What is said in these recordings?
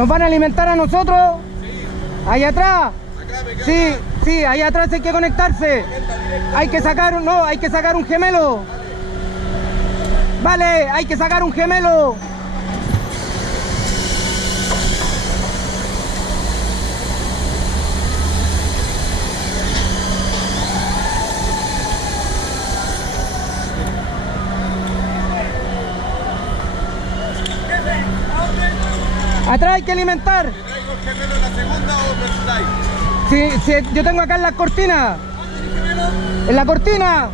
¿Nos van a alimentar a nosotros? ¿Allá atrás? Sí, sí, allá atrás hay que conectarse. Hay que sacar, no, hay que sacar un gemelo. Vale, hay que sacar un gemelo. Atrás hay que alimentar. ¿Te traigo el gemelo en la segunda o presentáis? Sí, sí, yo tengo acá en la cortina. En la cortina.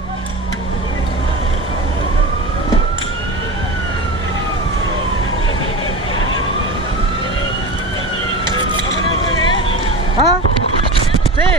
¿Ah?